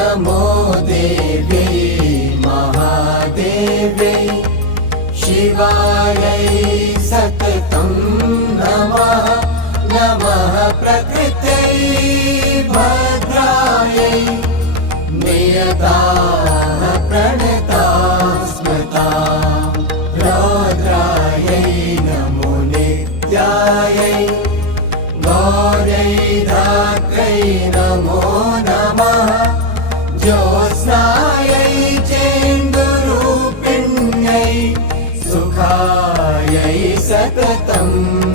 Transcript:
नमो देव्यै महादेव्यै शिवायै सततं नमः नमः प्रकृत्यै भद्रायै नियताः प्रणताः स्मृताः रौद्रायै नमो नित्यायै गौर्यै धात्र्यै नमो नमः ज्योत्स्नायै चेन्दुरूपिण्यै सुखायै सततम्